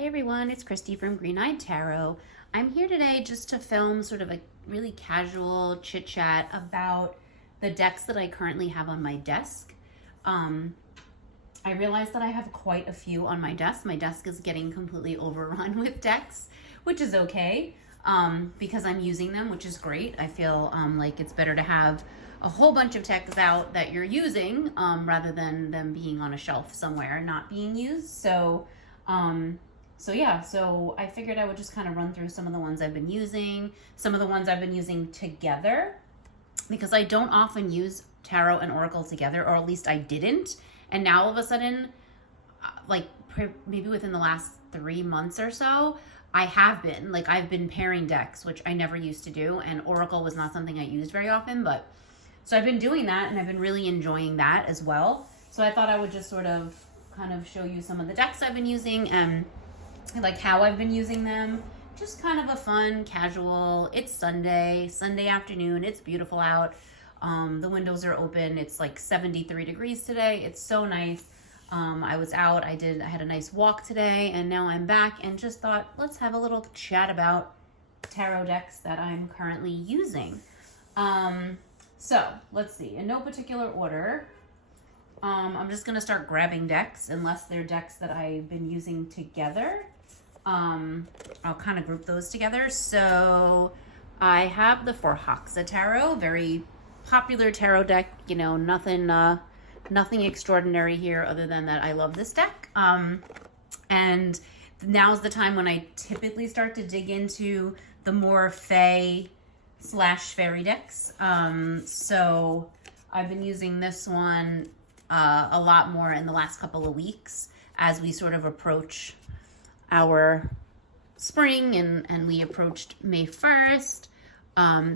Hey everyone, it's Christy from Green Eyed Tarot. I'm here today just to film sort of a really casual chit chat about the decks that I currently have on my desk. I realized that I have quite a few on my desk. My desk is getting completely overrun with decks, which is okay because I'm using them, which is great. I feel like it's better to have a whole bunch of decks out that you're using rather than them being on a shelf somewhere not being used. So I figured I would just kind of run through some of the ones I've been using, some of the ones I've been using together, because I don't often use tarot and oracle together, or at least I didn't. And now all of a sudden, maybe within the last 3 months or so, I've been pairing decks, which I never used to do. And oracle was not something I used very often, so I've been doing that and I've been really enjoying that as well. So I thought I would just sort of kind of show you some of the decks I've been using and like how I've been using them. Just kind of a fun, casual, it's Sunday afternoon, it's beautiful out. The windows are open. It's like 73 degrees today. It's so nice. I was out, I had a nice walk today, and now I'm back and just thought, let's have a little chat about tarot decks that I'm currently using. So let's see, in no particular order. I'm just gonna start grabbing decks unless they're decks that I've been using together. I'll kind of group those together. So I have the For Hoxa Tarot, very popular tarot deck. You know, nothing extraordinary here other than that I love this deck. And now's the time when I typically start to dig into the more fae/fairy decks. So I've been using this one a lot more in the last couple of weeks as we sort of approach our spring and we approached May 1st.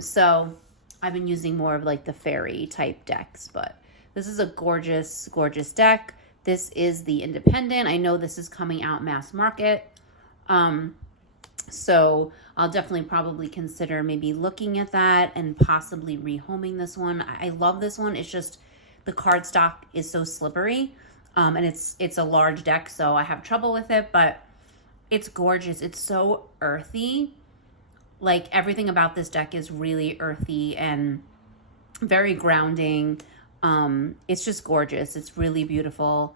So I've been using more of like the fairy type decks, but this is a gorgeous, gorgeous deck. This is the Independent. I know this is coming out mass market. So I'll definitely probably consider maybe looking at that and possibly rehoming this one. I love this one. It's just the cardstock is so slippery. And it's a large deck, so I have trouble with it, but it's gorgeous. It's so earthy. Like everything about this deck is really earthy and very grounding. It's just gorgeous. It's really beautiful.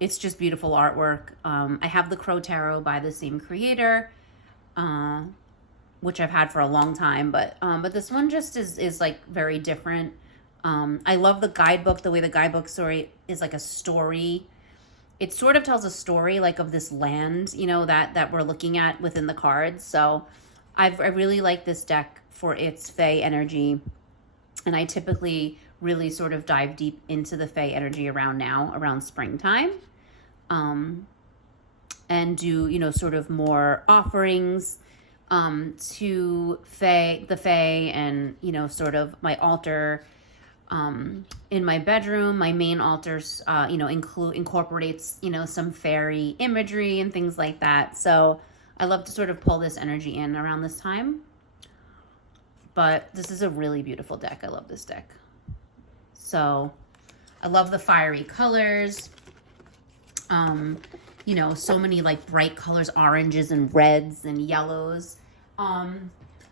It's just beautiful artwork. I have the Crow Tarot by the same creator, which I've had for a long time, but this one just is like very different. I love the guidebook, the way the guidebook story is like a story. It sort of tells a story like of this land, you know, that we're looking at within the cards. So I really like this deck for its fae energy. And I typically really sort of dive deep into the fae energy around springtime. And do, you know, sort of more offerings to the fae and, you know, sort of my altar. In my bedroom, my main altars, incorporates, you know, some fairy imagery and things like that. So I love to sort of pull this energy in around this time. But this is a really beautiful deck. I love this deck. So I love the fiery colors. So many like bright colors, oranges and reds and yellows.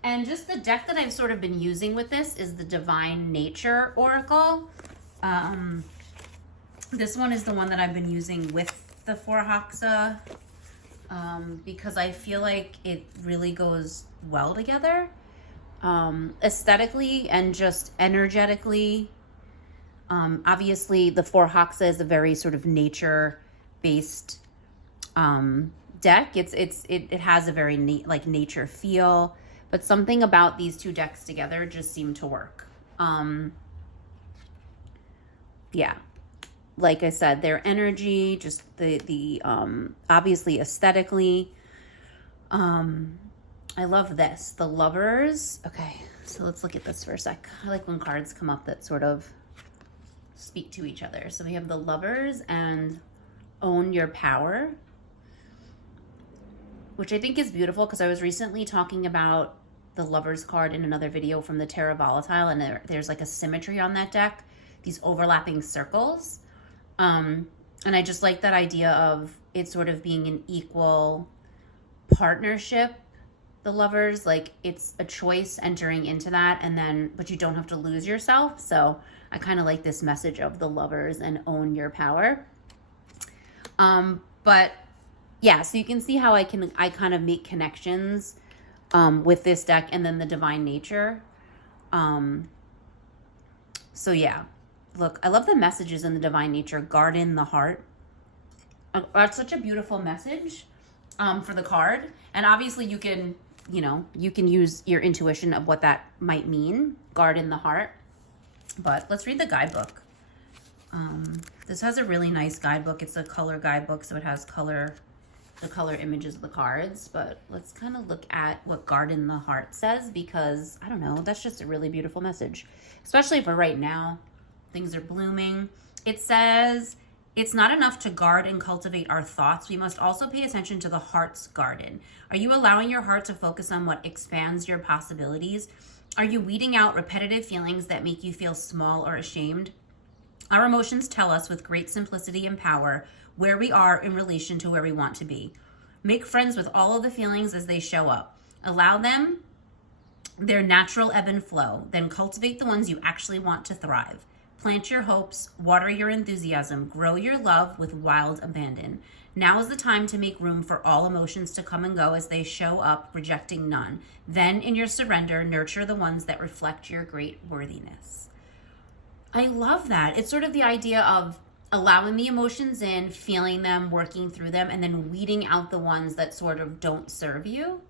And just the deck that I've sort of been using with this is the Divine Nature Oracle. This one is the one that I've been using with the For Hoxa because I feel like it really goes well together. Aesthetically and just energetically. Obviously, the For Hoxa is a very sort of nature-based deck. It has a very nature feel. But something about these two decks together just seemed to work. Yeah, like I said, their energy, just the obviously aesthetically. I love this, the Lovers. Okay, so let's look at this for a sec. I like when cards come up that sort of speak to each other. So we have the Lovers and Own Your Power, which I think is beautiful because I was recently talking about the Lovers card in another video from the Tarot Volatile, and there's like a symmetry on that deck, these overlapping circles. And I just like that idea of it sort of being an equal partnership, the lovers, like it's a choice entering into that, and then but you don't have to lose yourself. So I kind of like this message of the lovers and own your power. But yeah, so you can see how I kind of make connections with this deck and then the divine nature. So yeah, look, I love the messages in the divine nature. Garden the heart. That's such a beautiful message for the card. And obviously you can, you can use your intuition of what that might mean. Garden the heart. But let's read the guidebook. This has a really nice guidebook. It's a color guidebook, so it has the color images of the cards. But let's kind of look at what Garden the Heart says, because I don't know, that's just a really beautiful message, especially for right now. Things are blooming. It says, it's not enough to guard and cultivate our thoughts. We must also pay attention to the heart's garden. Are you allowing your heart to focus on what expands your possibilities? Are you weeding out repetitive feelings that make you feel small or ashamed? Our emotions tell us with great simplicity and power where we are in relation to where we want to be. Make friends with all of the feelings as they show up. Allow them their natural ebb and flow. Then cultivate the ones you actually want to thrive. Plant your hopes, water your enthusiasm, grow your love with wild abandon. Now is the time to make room for all emotions to come and go as they show up, rejecting none. Then, in your surrender, nurture the ones that reflect your great worthiness. I love that. It's sort of the idea of allowing the emotions in, feeling them, working through them, and then weeding out the ones that sort of don't serve you.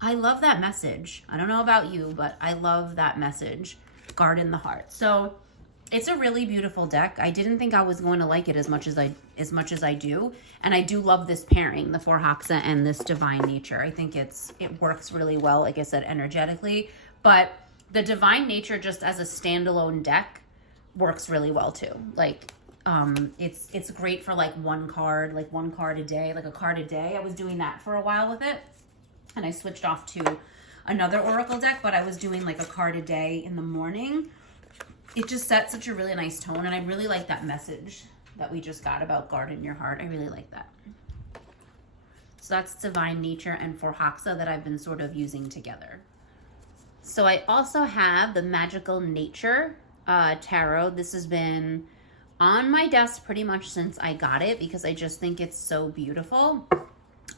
I love that message. I don't know about you, but I love that message. Garden the heart. So it's a really beautiful deck. I didn't think I was going to like it as much as I do. And I do love this pairing, the Four Hoxa and this Divine Nature. I think it works really well, like I said, energetically. But the Divine Nature just as a standalone deck works really well too. Like it's great for like one card a day, like a card a day. I was doing that for a while with it, and I switched off to another Oracle deck, but I was doing like a card a day in the morning. It just sets such a really nice tone, and I really like that message that we just got about garden your heart. I really like that. So that's Divine Nature and Four Hoxa that I've been sort of using together. So I also have the Magical Nature Tarot. This has been on my desk pretty much since I got it because I just think it's so beautiful.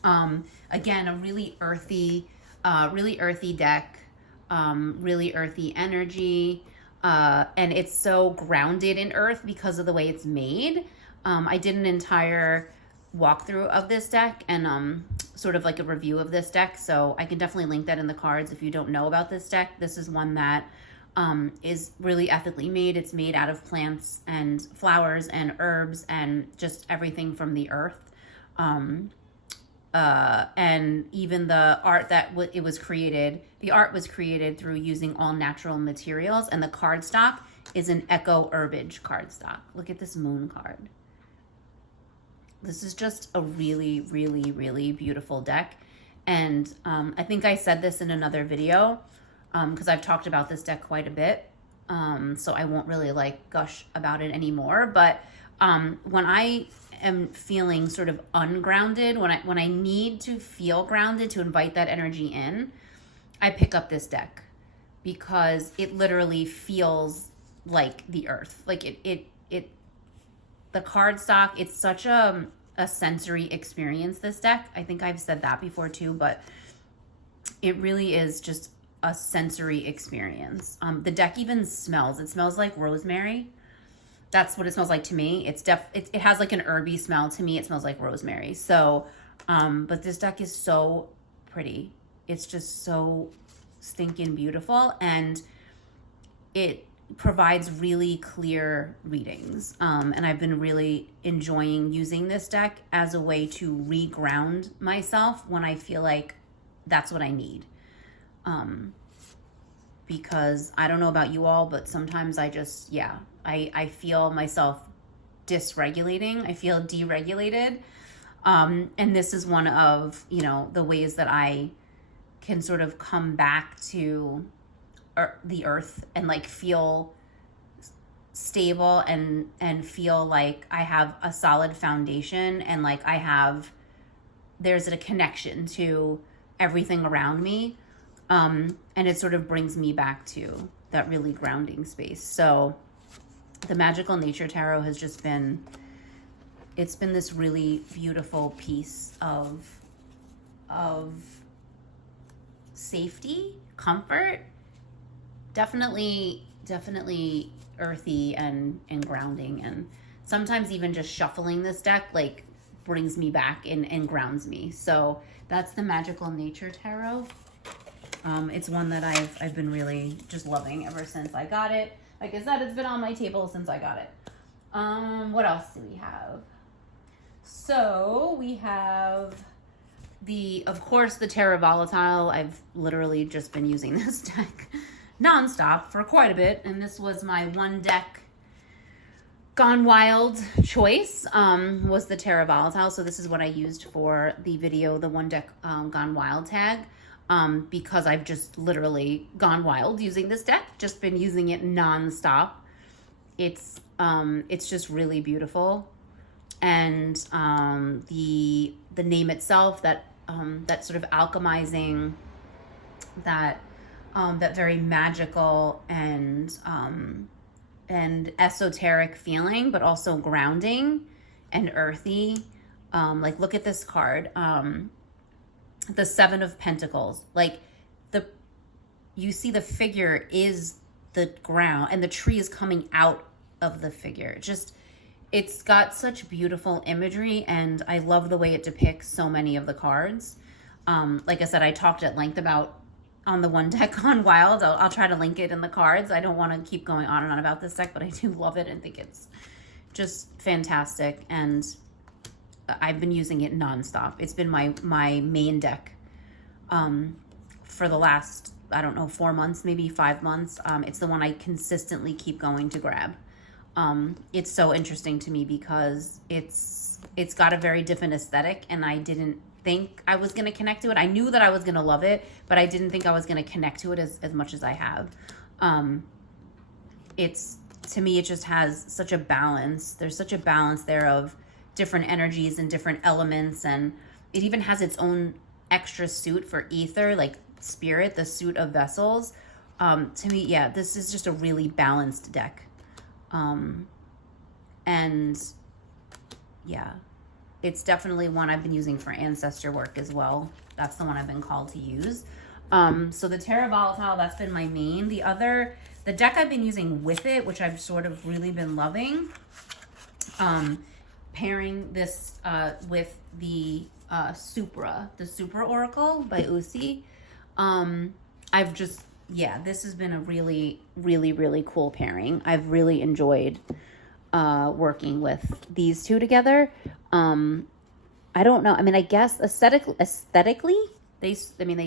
Again, a really earthy deck, really earthy energy. And it's so grounded in earth because of the way it's made. I did an entire walkthrough of this deck and sort of like a review of this deck. So I can definitely link that in the cards if you don't know about this deck. This is one that is really ethically made. It's made out of plants and flowers and herbs and just everything from the earth. And even the art that it was created, the art was created through using all natural materials, and the cardstock is an Eco Herbage cardstock. Look at this moon card. This is just a really, really, really beautiful deck. And I think I said this in another video because I've talked about this deck quite a bit. So I won't really like gush about it anymore. But when I am feeling sort of ungrounded, when I need to feel grounded to invite that energy in, I pick up this deck because it literally feels like the earth. Like the cardstock, it's such a sensory experience, this deck. I think I've said that before too, but it really is just a sensory experience. The deck even smells. It smells like rosemary. That's what it smells like to me. It has like an herby smell. To me, it smells like rosemary. So, but this deck is so pretty. It's just so stinking beautiful, and it provides really clear readings. And I've been really enjoying using this deck as a way to reground myself when I feel like that's what I need. Because I don't know about you all, but sometimes I just, I feel myself dysregulating. I feel deregulated. And this is one of, the ways that I can sort of come back to the earth and like feel stable and feel like I have a solid foundation, and like there's a connection to everything around me. And it sort of brings me back to that really grounding space. So the Magical Nature Tarot has just been, it's been this really beautiful piece of safety, comfort, definitely earthy and grounding. And sometimes even just shuffling this deck like brings me back and grounds me. So that's the Magical Nature Tarot. It's one that I've been really just loving ever since I got it. Like I said, it's been on my table since I got it. What else do we have? So we have of course, the Terra Volatile. I've literally just been using this deck nonstop for quite a bit. And this was my one deck Gone Wild choice, was the Terra Volatile. So this is what I used for the video, the one deck Gone Wild tag. Because I've just literally gone wild using this deck, just been using it nonstop. It's just really beautiful. And the name itself, that sort of alchemizing, that very magical and esoteric feeling, but also grounding and earthy. Like look at this card. The Seven of Pentacles, like you see the figure is the ground and the tree is coming out of the figure. It's got such beautiful imagery, and I love the way it depicts so many of the cards. Like I said, I talked at length about on the one deck on Wild. I'll try to link it in the cards. I don't want to keep going on and on about this deck, but I do love it and think it's just fantastic. And I've been using it nonstop. It's been my main deck for the last, I don't know, 4 months, maybe 5 months. It's the one I consistently keep going to grab. It's so interesting to me because it's got a very different aesthetic, and I didn't think I was going to connect to it. I knew that I was going to love it, but I didn't think I was going to connect to it as much as I have. To me, it just has such a balance. There's such a balance there of different energies and different elements, and it even has its own extra suit for ether, like spirit, the suit of vessels. To me, yeah, this is just a really balanced deck. And yeah, it's definitely one I've been using for ancestor work as well. That's the one I've been called to use. So the Terra Volatile, that's been my main. The deck I've been using with it, which I've sort of really been loving, pairing this with the Supra Oracle by Usi. This has been a really, really, really cool pairing. I've really enjoyed working with these two together. I don't know. I mean, I guess aesthetically, they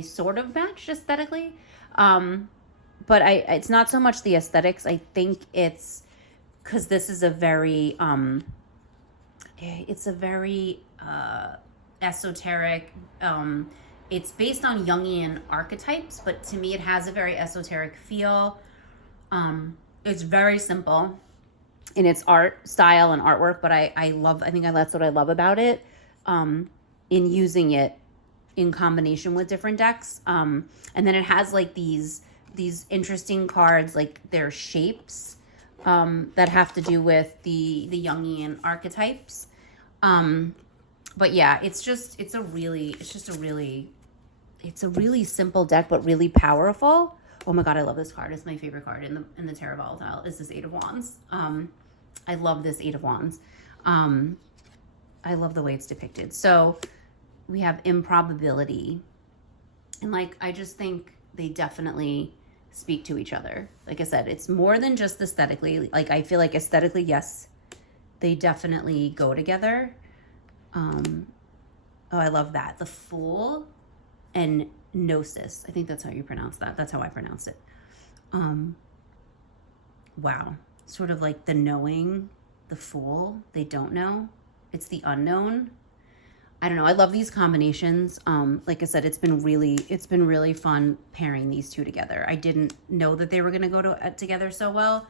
sort of match aesthetically. But it's not so much the aesthetics. I think it's because this is a very, esoteric, it's based on Jungian archetypes, but to me it has a very esoteric feel. It's very simple in its art style and artwork, but I think that's what I love about it, in using it in combination with different decks. And then it has like these interesting cards, like their shapes, that have to do with the Jungian archetypes. But yeah, it's a really simple deck, but really powerful. Oh my God, I love this card. It's my favorite card in the Terra Volatile. Is this Eight of Wands. I love this Eight of Wands. I love the way it's depicted. So we have improbability, and like I just think they definitely speak to each other. Like I said, it's more than just aesthetically. Like I feel like aesthetically, yes, they definitely go together. I love that. The Fool and Gnosis. I think that's how you pronounce that. That's how I pronounce it. Wow. Sort of like the knowing, the Fool. They don't know. It's the unknown. I don't know. I love these combinations. Like I said, it's been really fun pairing these two together. I didn't know that they were going to go together so well,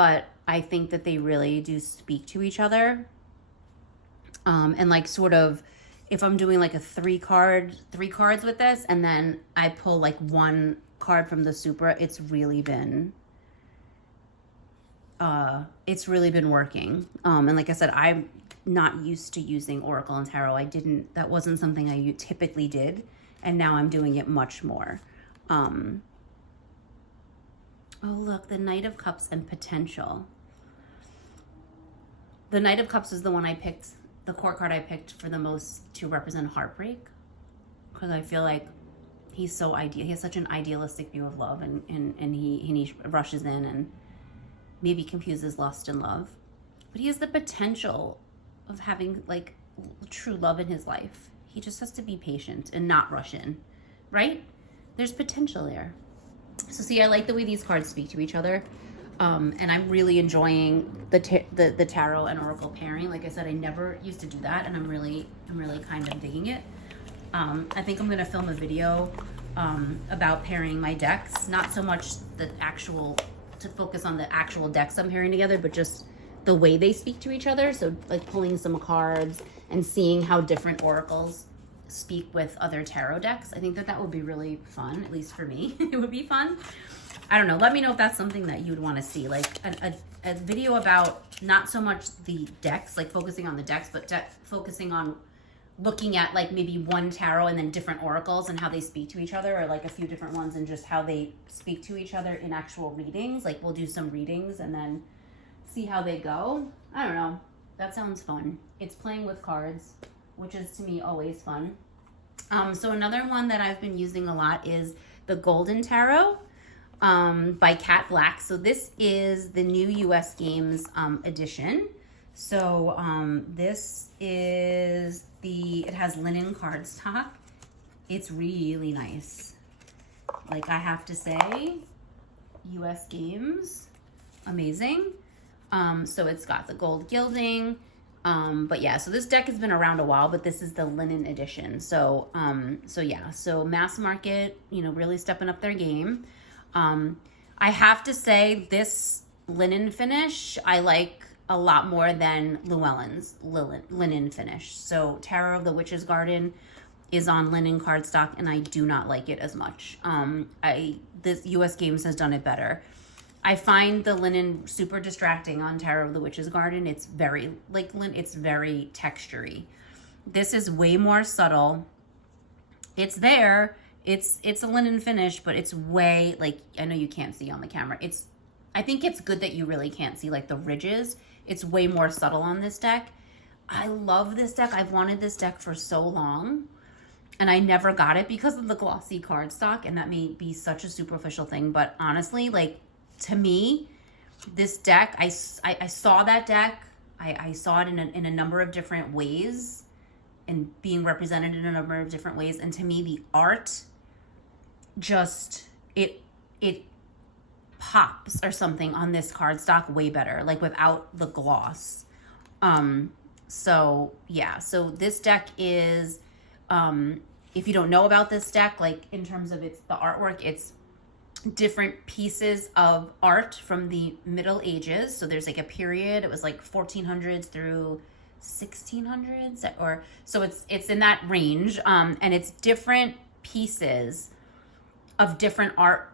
but I think that they really do speak to each other. And like sort of, if I'm doing like a three cards with this, and then I pull like one card from the Supra, it's really been working. And like I said, I'm not used to using Oracle and Tarot. That wasn't something I typically did, and now I'm doing it much more. Oh look, the Knight of Cups and Potential. The Knight of Cups is the one I picked, the court card I picked for the most to represent heartbreak, because I feel like he's so ideal. He has such an idealistic view of love, and he rushes in and maybe confuses lust and love. But he has the potential of having like true love in his life. He just has to be patient and not rush in, right? There's potential there. So see, I like the way these cards speak to each other. And I'm really enjoying the tarot and oracle pairing. Like I said, I never used to do that, and I'm really kind of digging it. I think I'm gonna film a video about pairing my decks. Not so much to focus on the actual decks I'm pairing together, but just the way they speak to each other. So like pulling some cards and seeing how different oracles speak with other tarot decks. I think that would be really fun, at least for me. It would be fun. I don't know. Let me know if that's something that you'd want to see, like a video about not so much the decks, like focusing on the decks, but focusing on looking at like maybe one tarot and then different oracles and how they speak to each other, or like a few different ones and just how they speak to each other in actual readings. Like we'll do some readings and then see how they go. I don't know. That sounds fun. It's playing with cards, which is to me always fun. So another one that I've been using a lot is the Golden Tarot by Kat Black. So this is the new US Games edition. So this is it has linen cardstock. It's really nice. Like I have to say, US Games, amazing. So it's got the gold gilding. But yeah, so this deck has been around a while, but this is the linen edition. So yeah, so mass market, really stepping up their game. I have to say this linen finish, I like a lot more than Llewellyn's linen finish. So Tarot of the Witch's Garden is on linen cardstock, and I do not like it as much. This US Games has done it better. I find the linen super distracting on Tarot of the Witch's Garden. It's very it's very textury. This is way more subtle. It's there. It's a linen finish, but it's way, I know you can't see on the camera. I think it's good that you really can't see like the ridges. It's way more subtle on this deck. I love this deck. I've wanted this deck for so long, and I never got it because of the glossy cardstock, and that may be such a superficial thing, but honestly, to me, this deck, I saw that deck. I saw it in a number of different ways and being represented in a number of different ways. And to me, the art just, it pops or something on this cardstock way better, without the gloss. So yeah, so this deck is, if you don't know about this deck, in terms of the artwork, it's different pieces of art from the Middle Ages. So there's a period, it was 1400s through 1600s, or so it's in that range, and it's different pieces of different art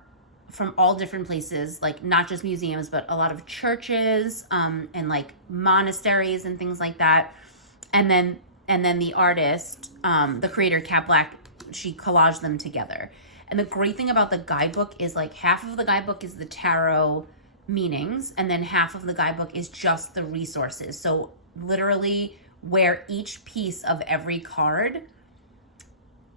from all different places, not just museums, but a lot of churches, and monasteries and things like that. And then the artist, the creator Kat Black, she collaged them together. And the great thing about the guidebook is half of the guidebook is the tarot meanings, and then half of the guidebook is just the resources. So literally where each piece of every card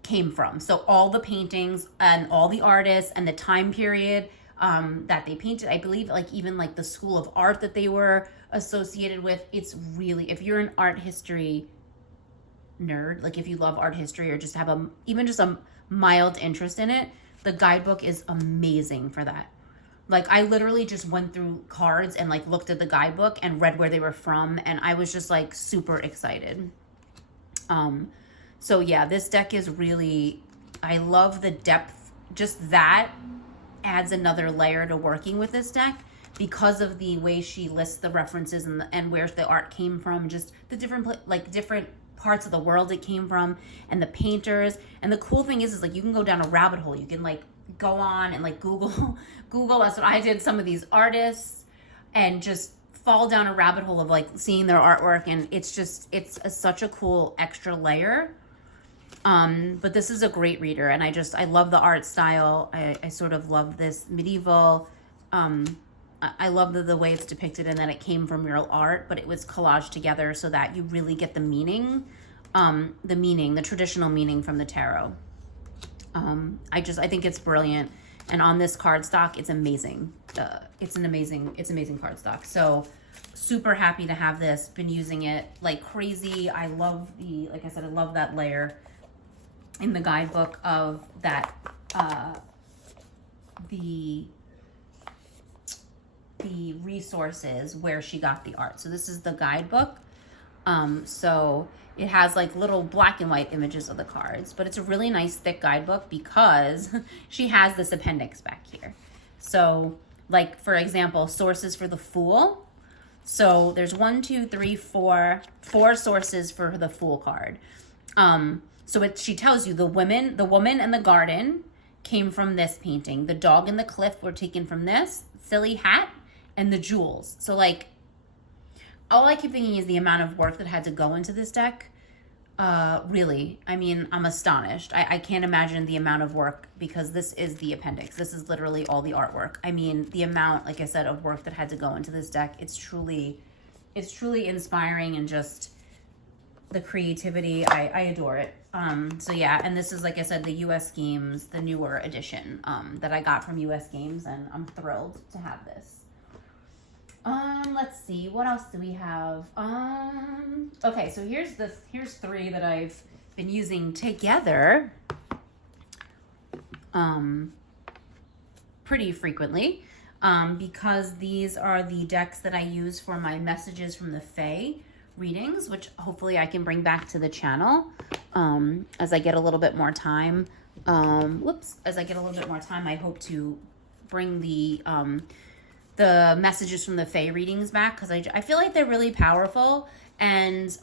came from. So all the paintings and all the artists and the time period that they painted, I believe even the school of art that they were associated with. It's really, if you're an art history nerd, if you love art history or just have even just a mild interest in it, the guidebook is amazing for that. I literally just went through cards and looked at the guidebook and read where they were from, and I was just super excited. So yeah, this deck is really, I love the depth. Just that adds another layer to working with this deck, because of the way she lists the references and where the art came from, just the different different parts of the world it came from, and the painters. And the cool thing is like you can go down a rabbit hole. You can like go on and like Google. That's what I did. Some of these artists, and just fall down a rabbit hole of like seeing their artwork, and it's such a cool extra layer. But this is a great reader, and I love the art style. I sort of love this medieval. I love the way it's depicted, and that it came from real art, but it was collaged together so that you really get the meaning, the traditional meaning from the tarot. I think it's brilliant. And on this cardstock, it's amazing. It's amazing cardstock. So super happy to have this. Been using it like crazy. I love like I said, I love that layer in the guidebook of that, the resources where she got the art. So this is the guidebook. So it has like little black and white images of the cards, but it's a really nice thick guidebook because she has this appendix back here. So like, for example, sources for the Fool. So there's 4 sources for the Fool card. So she tells you the woman and the garden came from this painting. The dog and the cliff were taken from this. Silly hat and the jewels. So like, all I keep thinking is the amount of work that had to go into this deck. Really, I mean, I'm astonished. I can't imagine the amount of work, because this is the appendix. This is literally all the artwork. I mean, the amount, like I said, of work that had to go into this deck. It's truly inspiring, and just the creativity. I adore it. So yeah, and this is, like I said, the US Games, the newer edition, that I got from US Games, and I'm thrilled to have this. Let's see, what else do we have? Okay, so here's 3 that I've been using together, pretty frequently, because these are the decks that I use for my Messages from the Fae readings, which hopefully I can bring back to the channel, as I get a little bit more time. As I get a little bit more time, I hope to bring the Messages from the Fae readings back, because I feel like they're really powerful and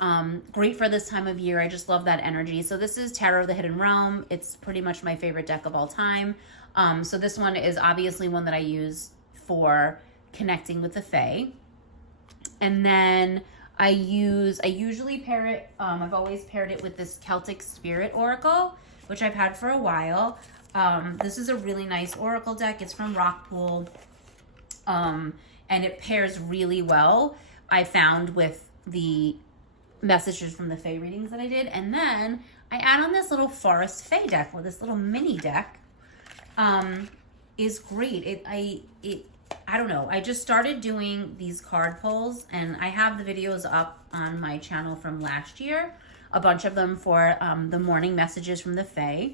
great for this time of year. I just love that energy. So this is Tarot of the Hidden Realm. It's pretty much my favorite deck of all time. So this one is obviously one that I use for connecting with the Fae. And then I usually pair it, I've always paired it with this Celtic Spirit Oracle, which I've had for a while. This is a really nice oracle deck. It's from Rockpool. And it pairs really well, I found, with the Messages from the Fae readings that I did. And then I add on this little Forest Fae deck, or this little mini deck, is great. I don't know. I just started doing these card pulls, and I have the videos up on my channel from last year, a bunch of them for the morning Messages from the Fae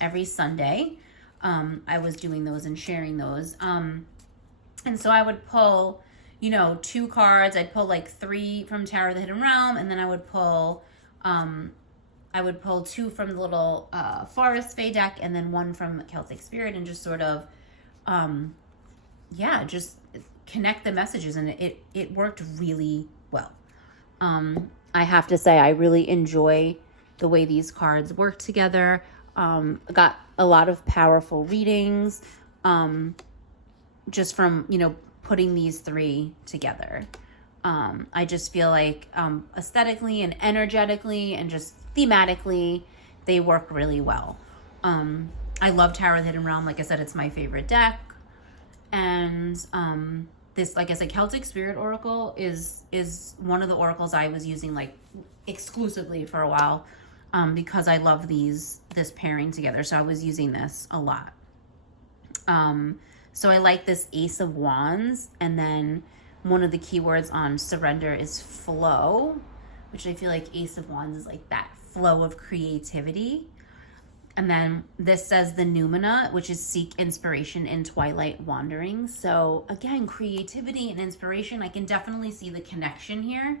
every Sunday. I was doing those and sharing those. And so I would pull, 2 cards. I'd pull like 3 from Tarot of the Hidden Realm, and then I would pull 2 from the little Forest Fae deck, and then 1 from Celtic Spirit, and just sort of, just connect the messages, and it worked really well. I have to say, I really enjoy the way these cards work together. Got a lot of powerful readings. Just from, putting these 3 together. I just feel like aesthetically and energetically and just thematically, they work really well. I love Tarot of the Hidden Realm. Like I said, it's my favorite deck. And this, like I said, Celtic Spirit Oracle is one of the oracles I was using like exclusively for a while, because I love this pairing together. So I was using this a lot. So I like this Ace of Wands, and then one of the keywords on surrender is flow, which I feel like Ace of Wands is like that flow of creativity. And then this says the Numina, which is seek inspiration in twilight wandering. So again, creativity and inspiration, I can definitely see the connection here.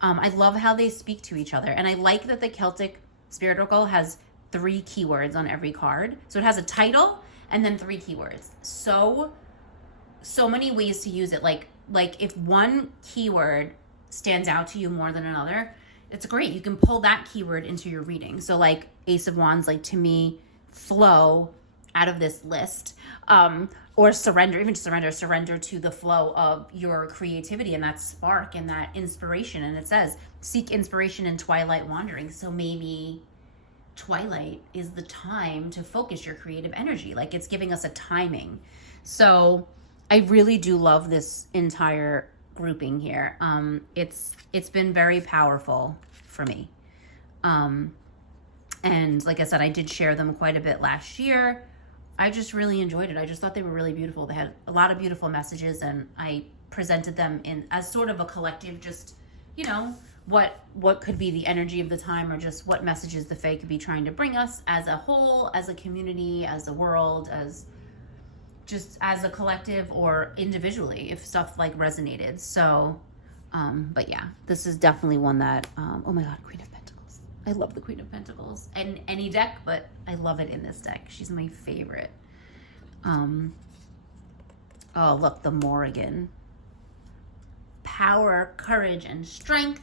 I love how they speak to each other. And I like that the Celtic Spirit Oracle has 3 keywords on every card. So it has a title and then 3 keywords. So so many ways to use it. Like if one keyword stands out to you more than another, it's great. You can pull that keyword into your reading. So like Ace of Wands, like to me, flow out of this list. Or surrender, even surrender to the flow of your creativity and that spark and that inspiration. And it says, seek inspiration in twilight wandering. So maybe twilight is the time to focus your creative energy. Like it's giving us a timing. So I really do love this entire grouping here. It's been very powerful for me. And like I said, I did share them quite a bit last year. I just really enjoyed it. I just thought they were really beautiful. They had a lot of beautiful messages, and I presented them in as sort of a collective, just, you know, what could be the energy of the time, or just what messages the Fae could be trying to bring us as a whole, as a community, as a world, as just as a collective or individually, if stuff like resonated. So, but yeah, this is definitely one that, oh my God, Queen of Pentacles. I love the Queen of Pentacles in any deck, but I love it in this deck. She's my favorite. Oh, look, the Morrigan. Power, courage, and strength.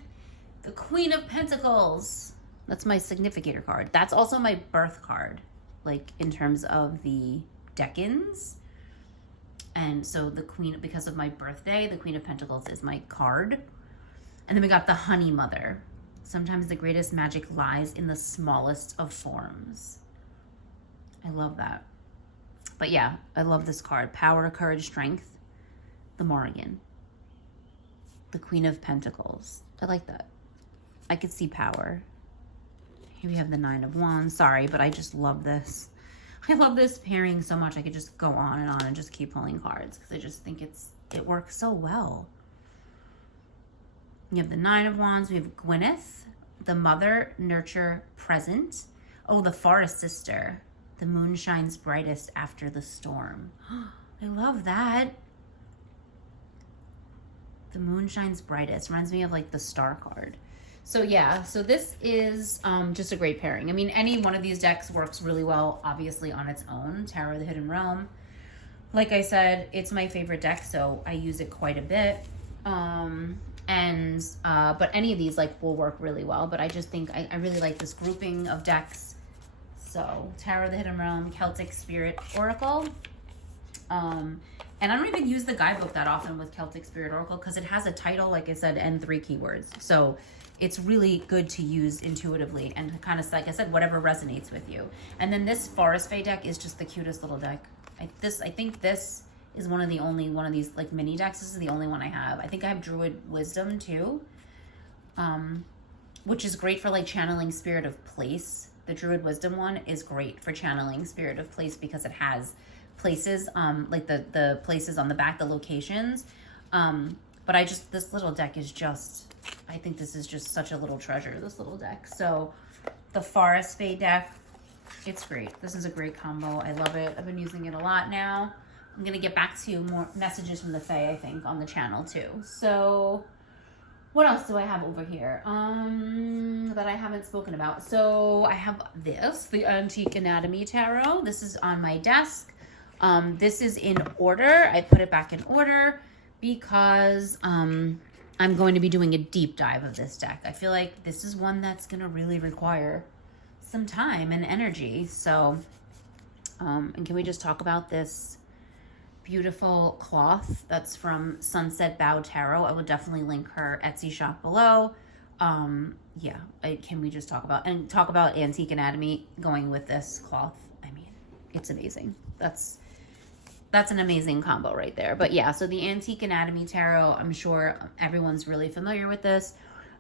The Queen of Pentacles. That's my significator card. That's also my birth card, like in terms of the decans. And so the Queen, because of my birthday, the Queen of Pentacles is my card. And then we got the Honey Mother. Sometimes the greatest magic lies in the smallest of forms. I love that. But yeah, I love this card. Power, courage, strength. The Morrigan. The Queen of Pentacles. I like that. I could see power. Here we have the Nine of Wands. Sorry, but I just love this. I love this pairing so much. I could just go on and just keep pulling cards because I just think it works so well. You have the Nine of Wands. We have Gwyneth, the Mother, Nurture, Present. Oh, the Forest Sister. The moon shines brightest after the storm. I love that. The moon shines brightest. Reminds me of like the Star card. So yeah, so this is just a great pairing. I mean, any one of these decks works really well, obviously, on its own. Tarot of the Hidden Realm. Like I said, it's my favorite deck, so I use it quite a bit. But any of these like will work really well. But I just think I really like this grouping of decks. So Tarot of the Hidden Realm, Celtic Spirit Oracle. And I don't even use the guidebook that often with Celtic Spirit Oracle because it has a title, like I said, and 3 keywords. So it's really good to use intuitively and kind of, like I said, whatever resonates with you. And then this Forest Fae deck is just the cutest little deck. I think this is one of these like mini decks. This is the only one I have. I think I have Druid Wisdom too, which is great for like channeling Spirit of Place. The Druid Wisdom one is great for channeling Spirit of Place because it has places, like the places on the back, the locations. But this little deck is just, I think this is just such a little treasure, this little deck. So the Forest Fae deck, it's great. This is a great combo. I love it. I've been using it a lot now. I'm going to get back to more messages from the Fae, I think, on the channel too. So what else do I have over here that I haven't spoken about? So I have this, the Antique Anatomy Tarot. This is on my desk. This is in order. I put it back in order because I'm going to be doing a deep dive of this deck. I feel like this is one that's going to really require some time and energy. So, and can we just talk about this beautiful cloth that's from Sunset Bow Tarot? I will definitely link her Etsy shop below. Yeah, can we just talk about Antique Anatomy going with this cloth? I mean, it's amazing. That's an amazing combo right there. But yeah, so the Antique Anatomy Tarot, I'm sure everyone's really familiar with this.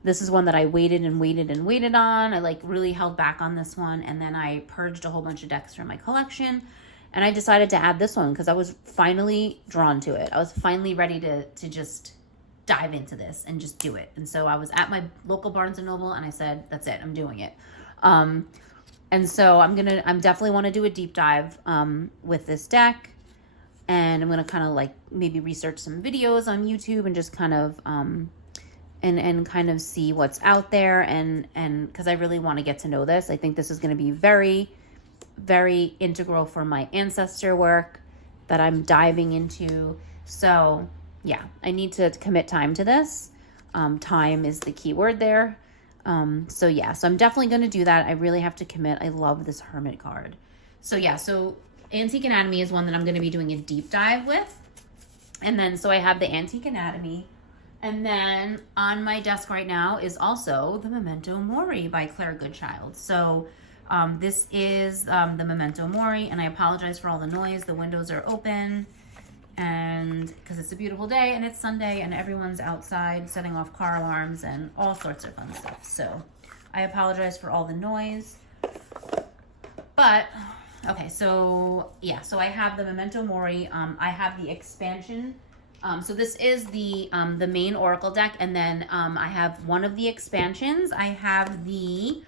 This is one that I waited on. I like really held back on this one. And then I purged a whole bunch of decks from my collection. And I decided to add this one because I was finally drawn to it. I was finally ready to just dive into this and just do it. And so I was at my local Barnes & Noble and I said, that's it, I'm doing it. And so I'm definitely want to do a deep dive with this deck. And I'm going to kind of like maybe research some videos on YouTube and just kind of, and kind of see what's out there. And because I really want to get to know this. I think this is going to be very, very integral for my ancestor work that I'm diving into. So yeah, I need to commit time to this. Time is the key word there. So yeah, so I'm definitely going to do that. I really have to commit. I love this Hermit card. So yeah, so Antique Anatomy is one that I'm going to be doing a deep dive with. And then, so I have the Antique Anatomy. And then on my desk right now is also the Memento Mori by Claire Goodchild. So this is the Memento Mori, and I apologize for all the noise. The windows are open, and because it's a beautiful day, and it's Sunday, and everyone's outside setting off car alarms and all sorts of fun stuff. So I apologize for all the noise. But okay, so yeah, so I have the Memento Mori. I have the expansion. So this is the main Oracle deck, and then I have one of the expansions. I have the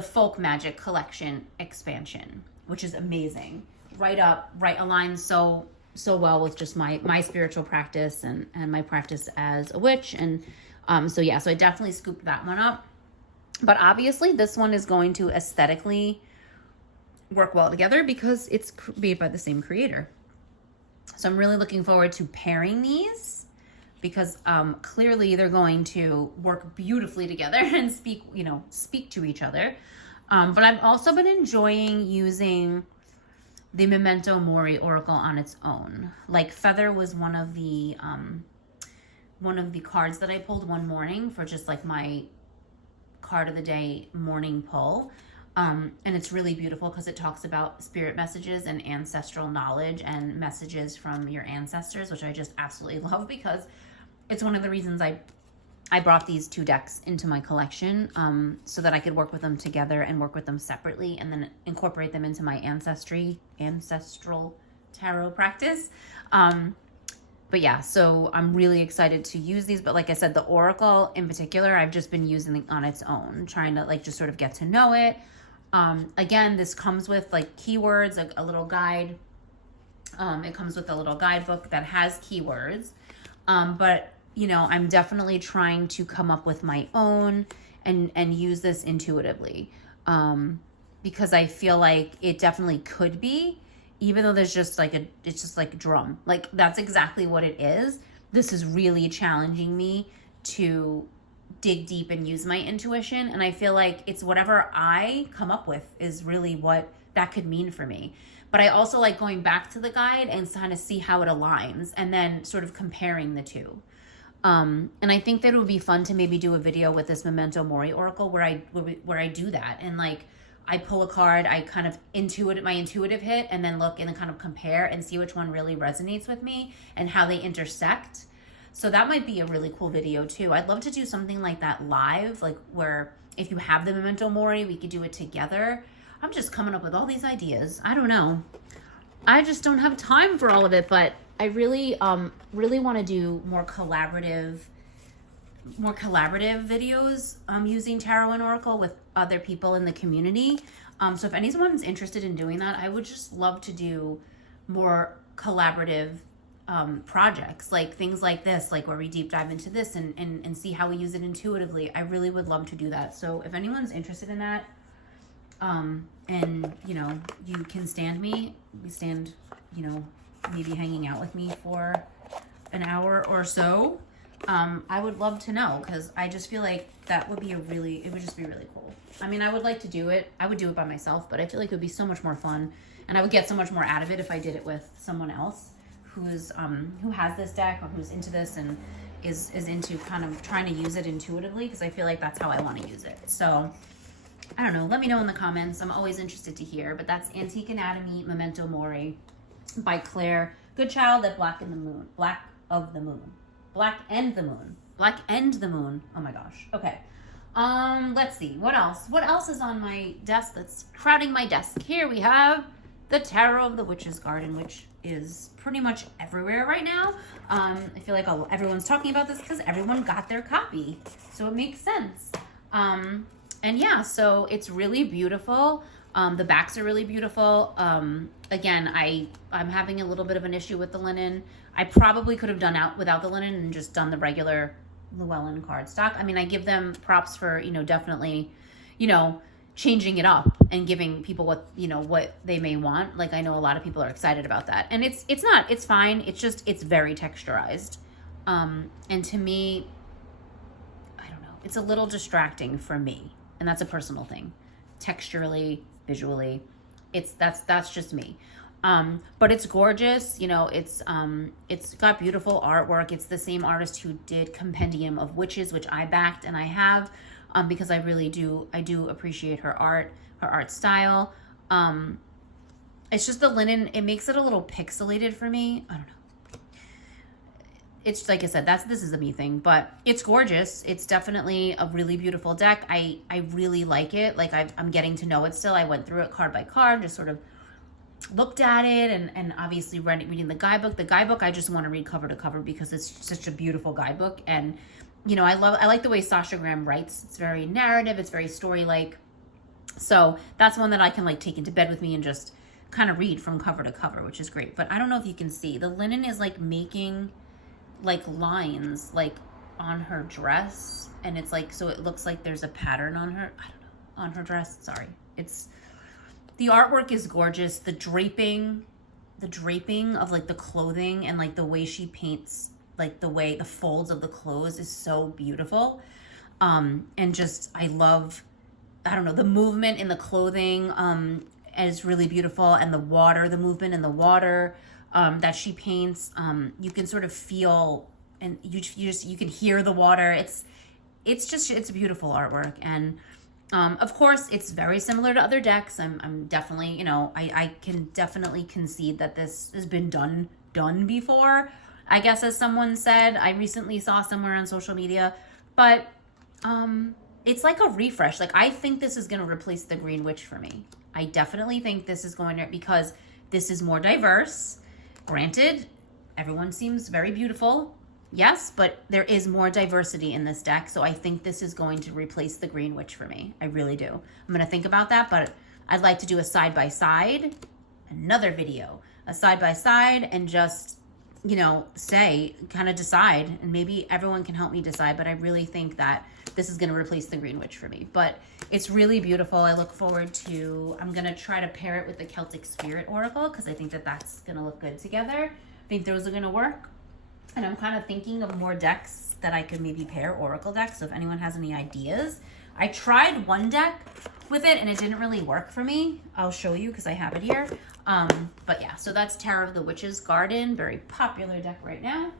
Folk Magic Collection expansion, which is amazing. Right aligns so well with just my spiritual practice and my practice as a witch. And so yeah, so I definitely scooped that one up. But obviously this one is going to aesthetically work well together because it's made by the same creator. So I'm really looking forward to pairing these because clearly they're going to work beautifully together and speak to each other. But I've also been enjoying using the Memento Mori Oracle on its own. Like Feather was one of the cards that I pulled one morning for just like my card of the day morning pull. And it's really beautiful because it talks about spirit messages and ancestral knowledge and messages from your ancestors, which I just absolutely love because it's one of the reasons I brought these two decks into my collection, so that I could work with them together and work with them separately and then incorporate them into my ancestral tarot practice. But yeah, so I'm really excited to use these. But like I said, the Oracle in particular, I've just been using it on its own, trying to like just sort of get to know it. Again, this comes with like keywords, like a little guide. It comes with a little guidebook that has keywords. But you know, I'm definitely trying to come up with my own and use this intuitively. Because I feel like it definitely could be, even though there's just like it's just like a drum. Like that's exactly what it is. This is really challenging me to dig deep and use my intuition. And I feel like it's whatever I come up with is really what that could mean for me. But I also like going back to the guide and kind of see how it aligns and then sort of comparing the two. And I think that it would be fun to maybe do a video with this Memento Mori Oracle where I do that. And like, I pull a card, I kind of my intuitive hit, and then look and then kind of compare and see which one really resonates with me and how they intersect. So that might be a really cool video too. I'd love to do something like that live, like where if you have the Memento Mori, we could do it together. I'm just coming up with all these ideas. I don't know. I just don't have time for all of it, but I really want to do more collaborative videos using tarot and oracle with other people in the community. So if anyone's interested in doing that, I would just love to do more collaborative projects, like things like this, like where we deep dive into this and see how we use it intuitively. I really would love to do that. So if anyone's interested in that, and you know, you can stand me, maybe hanging out with me for an hour or so, I would love to know, because I just feel like that would be it would just be really cool. I mean, I would like to do it. I would do it by myself, but I feel like it would be so much more fun, and I would get so much more out of it if I did it with someone else who has this deck or who's into this and is into kind of trying to use it intuitively, because I feel like that's how I want to use it. So I don't know. Let me know in the comments. I'm always interested to hear. But that's Antique Anatomy Memento Mori by Claire Goodchild at Black and the Moon. Black and the Moon. Oh my gosh. Okay. Let's see. What else? What else is on my desk that's crowding my desk? Here we have the Tarot of the Witch's Garden, which is pretty much everywhere right now. I feel like everyone's talking about this because everyone got their copy. So it makes sense. And yeah, so it's really beautiful. The backs are really beautiful. Again, I'm having a little bit of an issue with the linen. I probably could have done out without the linen and just done the regular Llewellyn cardstock. I mean, I give them props for, definitely, changing it up and giving people what, you know, what they may want. Like I know a lot of people are excited about that. And it's fine. It's just, it's very texturized. And to me, I don't know, it's a little distracting for me. And that's a personal thing. Texturally, visually, that's just me. But it's gorgeous. You know, it's got beautiful artwork. It's the same artist who did Compendium of Witches, which I backed and I have, because I really do, appreciate her art style. It's just the linen, it makes it a little pixelated for me. I don't know. It's like I said, this is a me thing, but it's gorgeous. It's definitely a really beautiful deck. I really like it. Like I'm getting to know it still. I went through it card by card, just sort of looked at it, and obviously reading the guidebook. The guidebook I just want to read cover to cover because it's such a beautiful guidebook. And you know, I like the way Sasha Graham writes. It's very narrative. It's very story-like. So that's one that I can like take into bed with me and just kind of read from cover to cover, which is great. But I don't know if you can see, the linen is like making like lines like on her dress, and it's like, so it looks like there's a pattern on her, I don't know, on her dress. Sorry. The artwork is gorgeous. The draping of like the clothing and like the way she paints, like the folds of the clothes is so beautiful. And just, I love, I don't know, the movement in the clothing is really beautiful. And the movement in the water that she paints, you can sort of feel, and you can hear the water. It's beautiful artwork. And of course, it's very similar to other decks. I'm definitely, you know, I can definitely concede that this has been done before. I guess, as someone said, I recently saw somewhere on social media, but it's like a refresh. Like, I think this is going to replace the Green Witch for me. I definitely think this is going to, because this is more diverse. Granted, everyone seems very beautiful. Yes, but there is more diversity in this deck, so I think this is going to replace the Green Witch for me. I really do. I'm going to think about that, but I'd like to do a side-by-side, another video, a side-by-side, and just, you know, kind of decide, and maybe everyone can help me decide, but I really think that this is going to replace the Green Witch for me. But it's really beautiful. I look forward to, I'm going to try to pair it with the Celtic Spirit Oracle, because I think that that's going to look good together. I think those are going to work. And I'm kind of thinking of more decks that I could maybe pair, Oracle decks. So if anyone has any ideas. I tried one deck with it and it didn't really work for me. I'll show you because I have it here. But yeah, so that's Tarot of the Witch's Garden. Very popular deck right now.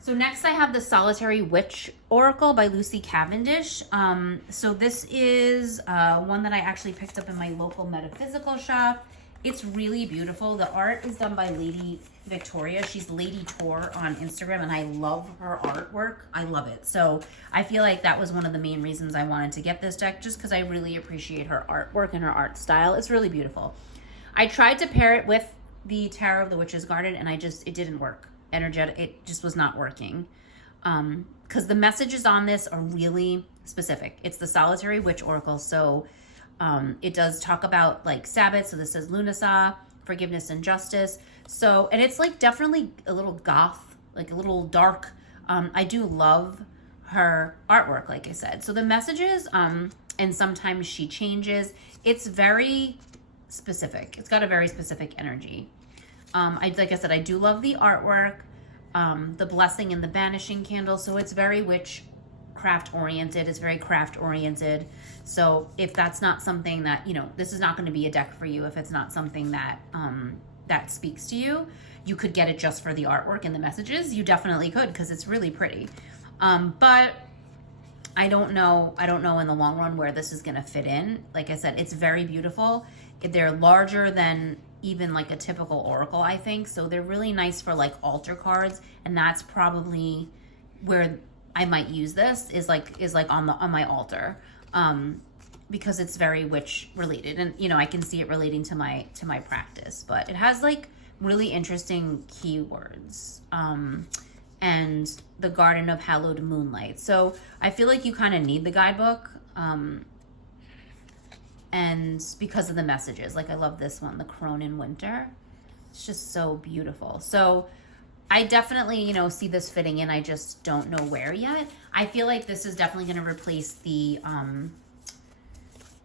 So next I have the Solitary Witch Oracle by Lucy Cavendish. So this is one that I actually picked up in my local metaphysical shop. It's really beautiful. The art is done by Lady Victoria. She's Lady Tor on Instagram, and I love her artwork. I love it. So I feel like that was one of the main reasons I wanted to get this deck, just because I really appreciate her artwork and her art style. It's really beautiful. I tried to pair it with the Tarot of the Witch's Garden, and it didn't work. It just was not working. Because the messages on this are really specific. It's the Solitary Witch Oracle, so it does talk about like Sabbath. So this says Lunasa, forgiveness and justice. So, and it's like definitely a little goth, like a little dark. I do love her artwork, like I said. So the messages, and sometimes she changes. It's very specific. It's got a very specific energy. Like I said, I do love the artwork, the blessing and the banishing candle. So it's very witchcraft oriented. It's very craft oriented. So if that's not something that, you know, this is not going to be a deck for you. If it's not something that, that speaks to you, you could get it just for the artwork and the messages. You definitely could, because it's really pretty. But I don't know in the long run where this is going to fit in. Like I said, it's very beautiful. They're larger than even like a typical oracle, I think. So they're really nice for like altar cards. And that's probably where I might use this, is like on my altar. Because it's very witch related, and you know, I can see it relating to my practice. But it has like really interesting keywords, and the Garden of Hallowed Moonlight. So I feel like you kind of need the guidebook, and because of the messages. Like I love this one, the Crone in Winter. It's just so beautiful. So I definitely, you know, see this fitting in. I just don't know where yet. I feel like this is definitely going to replace the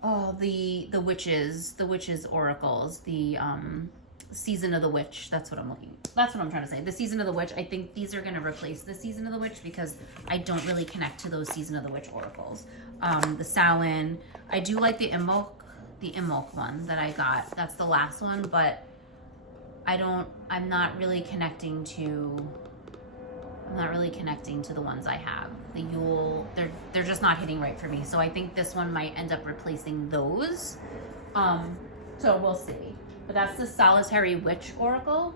oh, the witches oracles, the Season of the Witch. That's what I'm trying to say. The Season of the Witch. I think these are going to replace the Season of the Witch because I don't really connect to those Season of the Witch oracles. The Samhain. I do like the Imbolc one that I got. That's the last one, but I'm not really connecting to the ones I have. The Yule, they're just not hitting right for me. So I think this one might end up replacing those. So we'll see. But that's the Solitary Witch Oracle.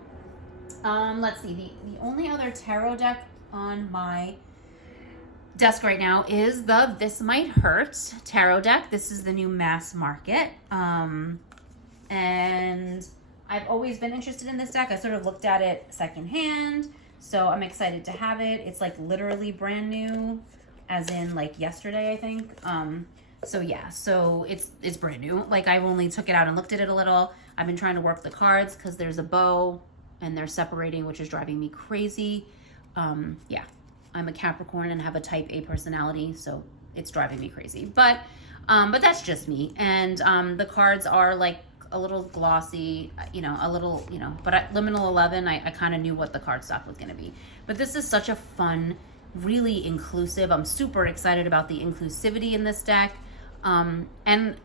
Let's see. The only other tarot deck on my desk right now is the This Might Hurt tarot deck. This is the new mass market. And I've always been interested in this deck. I sort of looked at it secondhand. So I'm excited to have it. It's like literally brand new, as in like yesterday, I think. So yeah, so it's brand new. Like I only took it out and looked at it a little. I've been trying to work the cards because there's a bow and they're separating, which is driving me crazy. Yeah, I'm a Capricorn and have a type A personality, so it's driving me crazy. But that's just me. And the cards are like a little glossy, a little, but at Liminal 11, I kind of knew what the cardstock was going to be. But this is such a fun, really inclusive. I'm super excited about the inclusivity in this deck. And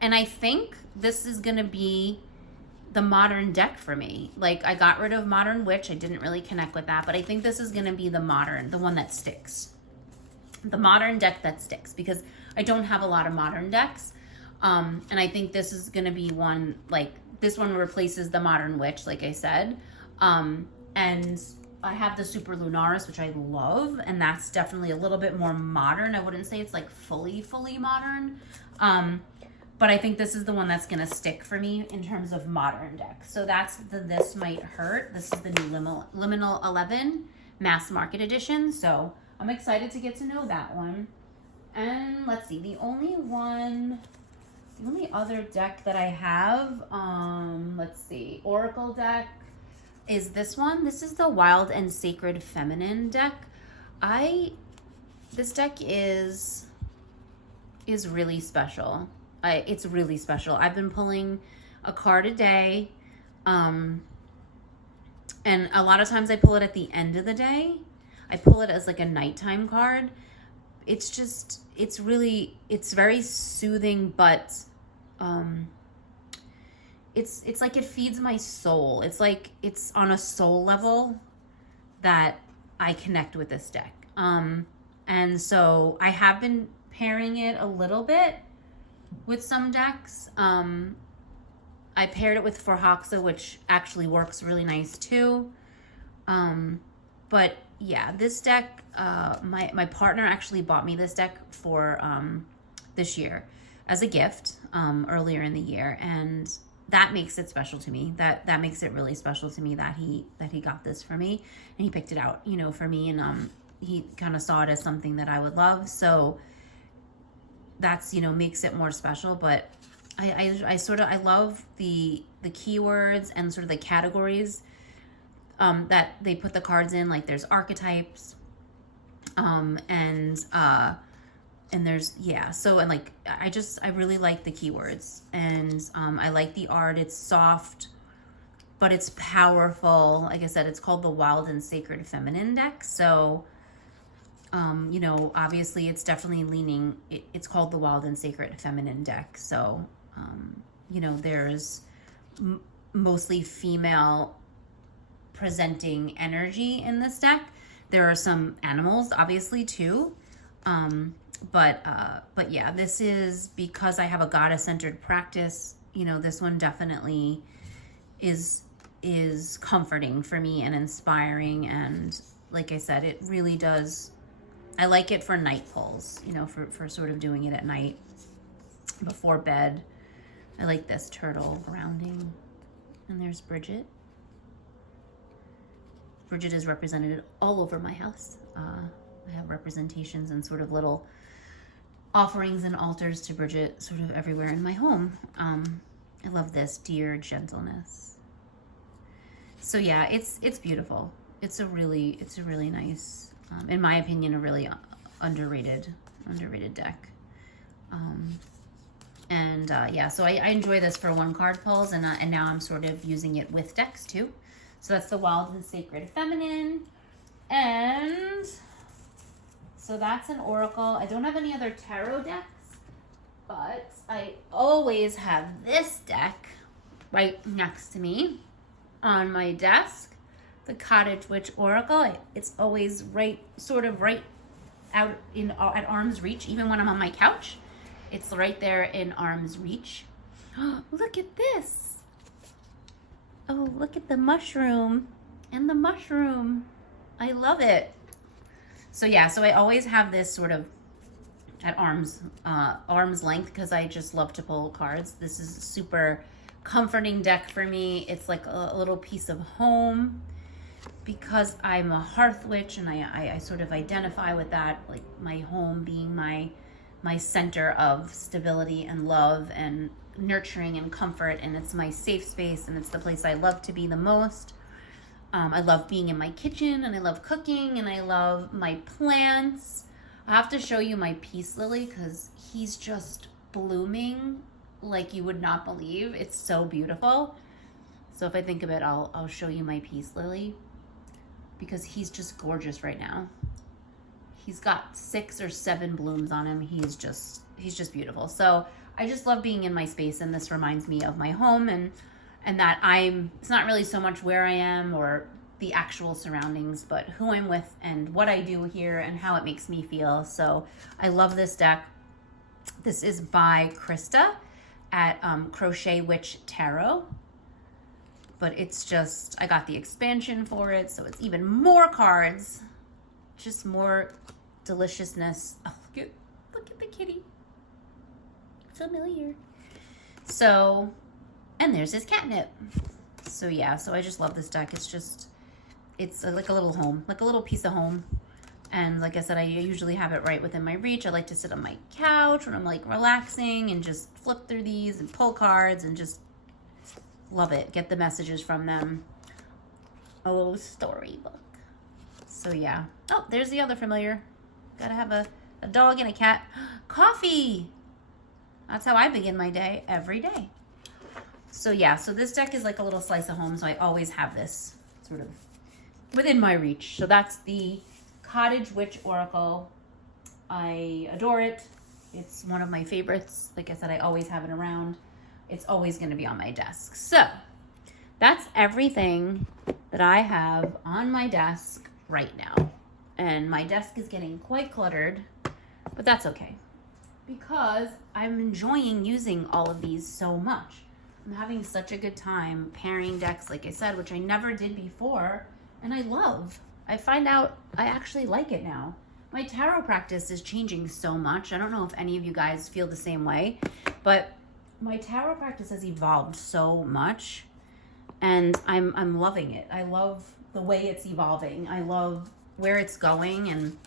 I think this is going to be the modern deck for me. Like I got rid of Modern Witch. I didn't really connect with that, but I think this is going to be the one that sticks. The modern deck that sticks, because I don't have a lot of modern decks. And I think this is going to be one, like this one replaces the Modern Witch, like I said. And I have the Super Lunaris, which I love. And that's definitely a little bit more modern. I wouldn't say it's like fully modern. But I think this is the one that's going to stick for me in terms of modern deck. So that's the This Might Hurt. This is the new Liminal 11 Mass Market Edition. So I'm excited to get to know that one. And let's see, the only other deck that I have, let's see, Oracle deck is this one. This is the Wild and Sacred Feminine deck. This deck is really special. It's really special. I've been pulling a card a day, and a lot of times I pull it at the end of the day. I pull it as like a nighttime card. It's very soothing, but it's like it feeds my soul. It's like it's on a soul level that I connect with this deck. And so I have been pairing it a little bit with some decks. I paired it with Forhoxa, which actually works really nice too. But yeah, this deck, my partner actually bought me this deck for this year as a gift earlier in the year, and that makes it special to me. That makes it really special to me that he got this for me, and he picked it out, for me, and he kind of saw it as something that I would love. So that's, makes it more special. But I love the keywords and sort of the categories that they put the cards in. Like there's archetypes, and there's, so, and like, I really like the keywords, and I like the art. It's soft, but it's powerful. Like I said, it's called the Wild and Sacred Feminine deck. So, obviously it's definitely leaning, it's called the Wild and Sacred Feminine deck. So, there's mostly female presenting energy in this deck. There are some animals, obviously, too. But yeah, this is because I have a goddess-centered practice. This one definitely is comforting for me and inspiring. And like I said, it really does. I like it for night pulls, for sort of doing it at night before bed. I like this turtle grounding. And there's Bridget. Bridget is represented all over my house. I have representations and sort of little offerings and altars to Bridget sort of everywhere in my home. I love this, Dear Gentleness. So yeah, it's beautiful. It's a really nice, in my opinion, a really underrated deck. And yeah, so I enjoy this for one card pulls, and now I'm sort of using it with decks too. So that's the Wild and Sacred Feminine. And so that's an Oracle. I don't have any other tarot decks, but I always have this deck right next to me on my desk, the Cottage Witch Oracle. It's always sort of right out at arm's reach, even when I'm on my couch. It's right there in arm's reach. Look at this. Oh, look at the mushroom and the mushroom. I love it. So yeah, so I always have this sort of at arm's length because I just love to pull cards. This is a super comforting deck for me. It's like a little piece of home because I'm a hearth witch, and I sort of identify with that, like my home being my center of stability and love and nurturing and comfort, and it's my safe space, and it's the place I love to be the most. I love being in my kitchen, and I love cooking, and I love my plants. I have to show you my peace lily because he's just blooming like you would not believe. It's so beautiful. So if I think of it, I'll show you my peace lily because he's just gorgeous right now. He's got 6 or 7 blooms on him. He's just beautiful. So I just love being in my space, and this reminds me of my home, and that it's not really so much where I am or the actual surroundings, but who I'm with and what I do here and how it makes me feel. So I love this deck. This is by Krista at Crochet Witch Tarot. But it's just, I got the expansion for it, so it's even more cards. Just more deliciousness. Oh, look at the kitty. Familiar. So, and there's his catnip. So yeah, so I just love this deck. It's like a little home, like a little piece of home. And like I said, I usually have it right within my reach. I like to sit on my couch when I'm like relaxing and just flip through these and pull cards and just love it. Get the messages from them. A little storybook. So yeah. Oh, there's the other familiar. Gotta have a dog and a cat. Coffee! That's how I begin my day every day. So yeah, so this deck is like a little slice of home, so I always have this sort of within my reach. So that's the Cottage Witch Oracle. I adore it. It's one of my favorites. Like I said, I always have it around. It's always going to be on my desk. So that's everything that I have on my desk right now. And my desk is getting quite cluttered, but that's okay because I'm enjoying using all of these so much. I'm having such a good time pairing decks, like I said, which I never did before, and I love. I find out I actually like it now. My tarot practice is changing so much. I don't know if any of you guys feel the same way, but my tarot practice has evolved so much, and I'm loving it. I love the way it's evolving. I love where it's going, and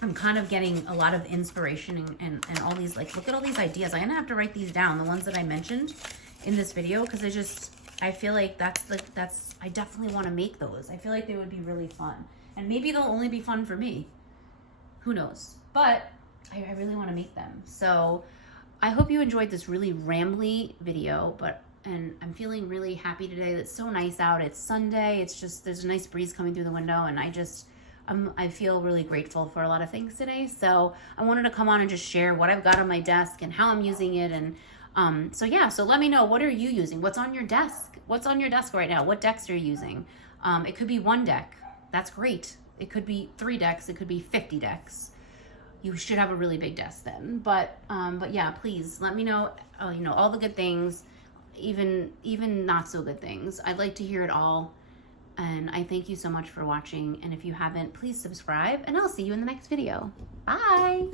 I'm kind of getting a lot of inspiration and all these, like, look at all these ideas. I'm gonna have to write these down, the ones that I mentioned in this video, because I feel like I definitely want to make those. I feel like they would be really fun, and maybe they'll only be fun for me. Who knows? But I really want to make them. So I hope you enjoyed this really rambly video, and I'm feeling really happy today. It's so nice out. It's Sunday. It's just, there's a nice breeze coming through the window, and I feel really grateful for a lot of things today. So I wanted to come on and just share what I've got on my desk and how I'm using it. And so yeah, so let me know, what are you using? What's on your desk? What's on your desk right now? What decks are you using? It could be one deck. That's great. It could be 3 decks. It could be 50 decks. You should have a really big desk then. But yeah, please let me know, all the good things, even not so good things. I'd like to hear it all. And I thank you so much for watching. And if you haven't, please subscribe, and I'll see you in the next video. Bye.